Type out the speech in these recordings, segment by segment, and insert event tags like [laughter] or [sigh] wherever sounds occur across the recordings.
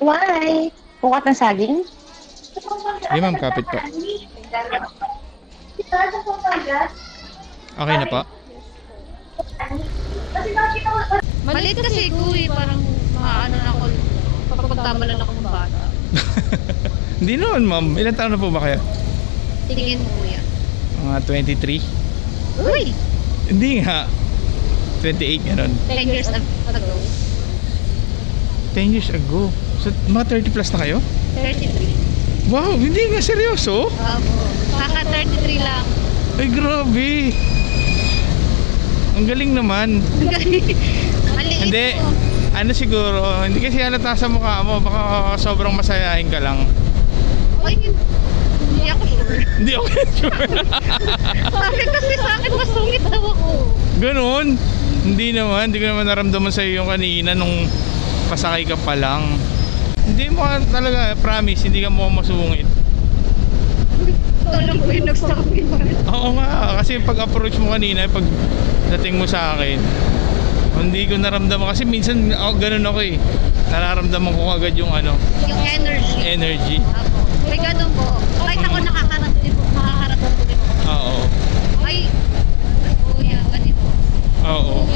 Why? Bukat ng saging? Hindi ma'am, kapit po. Okay na po? Maliit kasi ko eh, parang maano na ako, papagtamalan ako ng bata. [laughs] Hindi naman ma'am. Ilan taon na po ba kayo? Tingin mo kuya. Mga 23? Uy! Hindi nga. 28 ganun. 10 years ag- ago. 10 years ago. So, mga 30 plus na kayo? 33. Wow, hindi nga seryoso. Opo. Kaka 33 lang. Ay, grabe. Ang galing naman. Maliit Hindi. Ano siguro, hindi kasi halata sa mukha mo. Baka sobrang masayahin ka lang. Uy, hindi ako sure. Hindi ako [laughs] sure. Sabi kasi sa akin, masungit daw ako. Ganon. Hindi naman. Hindi ko naman naramdaman sa iyo yung kanina nung pasakay ka pa lang. Hindi mo talaga, promise, hindi ka mo masungit. Alam ko yung mo. Oo nga, kasi pag approach mo kanina, pag dating mo sa akin, hindi ko naramdaman. Kasi minsan ako, ganun ako eh. Nararamdaman ko agad yung ano, Yung energy. energy. Apo. May ganun po. Kahit ako nakakarat din po, nakakarat din po. Oo. Ay, kuya, ganito. Oo.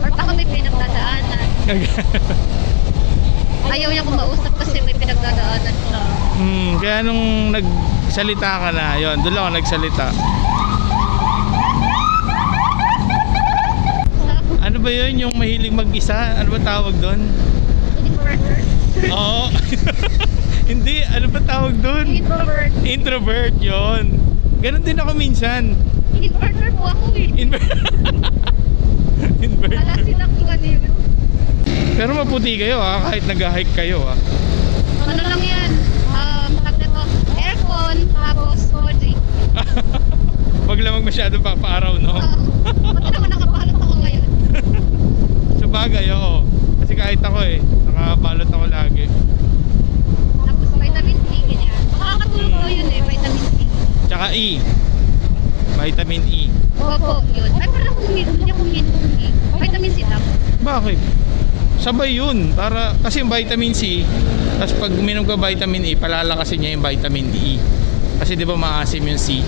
Or baka may pinagdadaanan. [laughs] Ayaw niya kumausap kasi may pinagdadaanan siya. hmm, kaya nung nagsalita ka na, yon doon lang ako nagsalita. Ano ba yun, yung mahilig mag-isa? Ano ba tawag doon? Introvert. Oo. [laughs] Hindi, ano ba tawag doon? Introvert. Introvert yon. Ganon din ako minsan. Introvert po ako eh. Inver- Wala Invert. silang ganito. Pero maputi kayo ha, kahit nag-hike kayo ha. Ano lang yan? Um, tawag na to, aircon, tapos body. [laughs] Wag lamang masyado papaaraw, no? Uh, Pati naman nakapalot ako ngayon. [laughs] Sa bagay, oo. Kasi kahit ako eh, nakabalot ako lagi. Tapos vitamin C, ganyan. Makakatulong po yun eh, vitamin C. Tsaka E. Vitamin E. Opo, yun. Ay, parang kuminom. Hindi ako kuminom eh. Vitamin C lang. Bakit? Sabay yun. Para, kasi yung vitamin C, tapos pag uminom ka vitamin E, palalakasin niya yung vitamin E. Kasi di ba maasim yung C?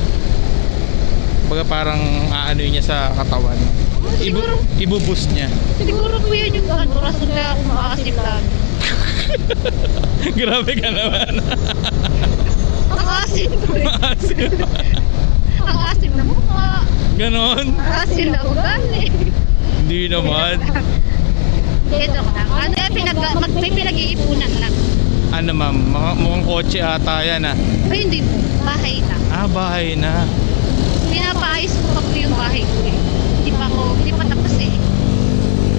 Baga parang aano niya sa katawan. Ibu, Siguro, ibu-boost niya. siguro yun yung ano, rason kaya ako makakasim lang. [laughs] Grabe ka naman. Ang [laughs] eh. Maasim. Ang asim na mukha. Ganon. Ang asim na ugali. Hindi naman. Ko lang. Ano eh, pinag, mag, may pinag-iipunan lang. Ano ma'am, mga, mukhang kotse ata yan ah. Ay, hindi po. Bahay lang. Ah, bahay na. Pinapaayos ko pa po yung bahay ko eh. Hindi pa ako, hindi pa tapos eh.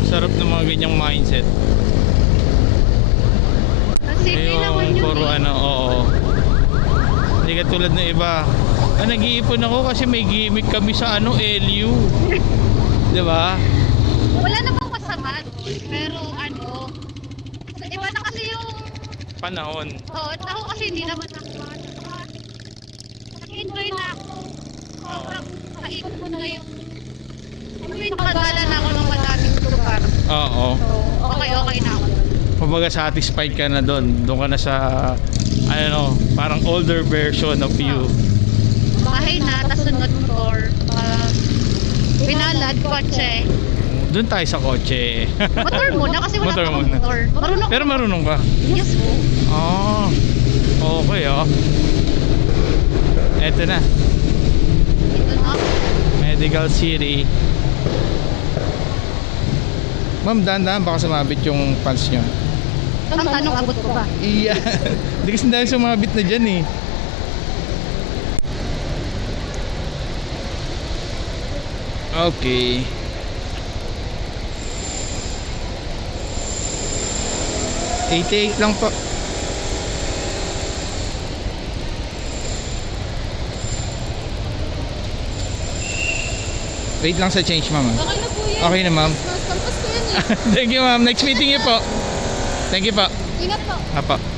Sarap ng mga ganyang mindset. Kasi hindi naman Yung yun puro eh. ano, oo. Hindi ka tulad ng iba. Ah, nag-iipon ako kasi may gimmick kami sa ano, LU. [laughs] Di ba? Wala namang masama. Pero ano, iba na kasi yung, Panahon. oh, ako kasi hindi naman ako nag-enjoy na ako. Sobrang naikot ko na yung, may nakagala na ako ng madaming lugar. Oo. So, okay, okay na ako. Kumbaga satisfied ka na doon. Doon ka na sa, ano, parang older version of you. Bahay na, tas sunod motor. Uh, pinalad, kotse. Doon tayo sa kotse. Motor muna kasi wala Motor akong muna. motor. Marunong Pero marunong ka. Yes po. Oh, okay oh. Eto na, Ito na. Medical City. Ma'am, dahan-dahan baka sumabit yung pants nyo. Ang tanong, abot ko ba? Iya. [laughs] Hindi kasi dahil sumabit na dyan eh. Okay. Eighty-eight lang po. Wait lang sa change, ma'am. Okay na po yan. Okay na, ma'am. Mas kampas ko yan eh. [laughs] Thank you, ma'am. Next meeting niyo po. Thank you po. Ingat po. Apa.